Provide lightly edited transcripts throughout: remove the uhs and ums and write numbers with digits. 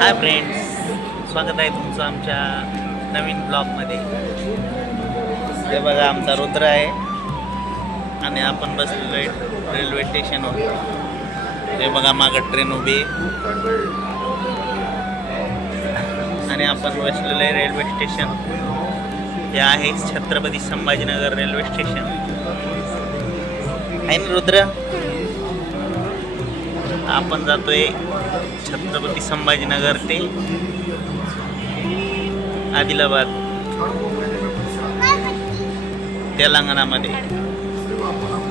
Hi friends, स्वागत आहे तुमचं आमच्या नवीन ब्लॉगमध्ये। हे बघा आमचा रुद्र आहे आणि आपण बसलेलो आहे रेल्वे स्टेशनवर। हे बघा मागं ट्रेन उभी आणि आपण बसलेलो आहे रेल्वे स्टेशन। हे आहे छत्रपती संभाजीनगर रेल्वे स्टेशन आहे ना रुद्र। आपण जातोय छत्रपती संभाजीनगर ते आदिलाबाद तेलंगणामध्ये।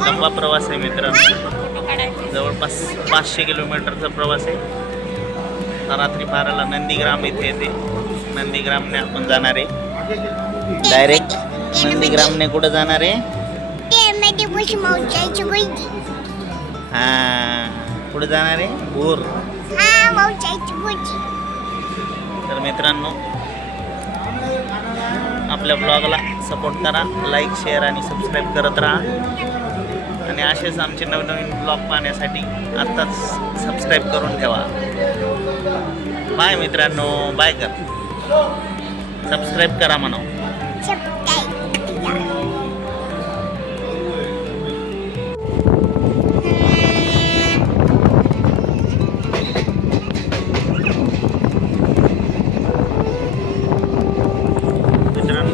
लंबा प्रवास आहे मित्रांनो, जवळपास 500 किलोमीटरचा प्रवास आहे। रात्री 12ला नंदीग्राम इथे येते। नंदीग्रामने आपण जाणार आहे डायरेक्ट। नंदीग्रामने कुठं जाणार आहे? हां, पुढे जाणार आहे भूर। तर मित्रांनो, आपल्या ब्लॉगला सपोर्ट करा, लाईक शेअर आणि सबस्क्राईब करत राहा। आणि असेच आमचे नवनवीन ब्लॉग पाहण्यासाठी आत्ताच सबस्क्राईब करून ठेवा। बाय मित्रांनो, बाय कर, सबस्क्राईब करा म्हणा।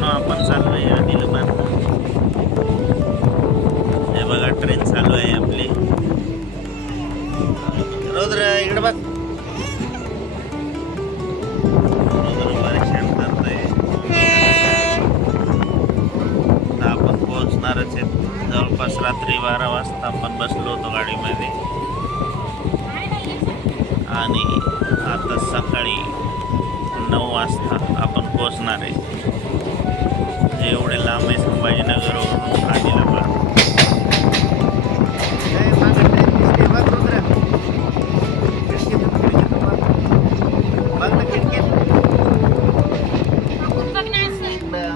आपण चालू आहे आदिलाबाद। हे बघा ट्रेन चालू आहे आपली। रुद्र इकडे बघ, रुद्र परेशान करतोय। आपण पोहोचणारच आहे जवळपास रात्री 12 वाजता। आपण बसलो होतो गाडीमध्ये आणि आता सकाळी 9 वाजता आपण पोहोचणार आहे। एवढे लांब आहे संभाजीनगरवरून आदिलाबाद।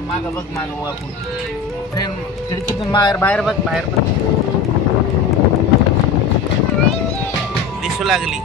मागं बघ, मागं वाकून ट्रेन खिडकीतून बाहेर बघ, बाहेर बघ, दिसू लागली।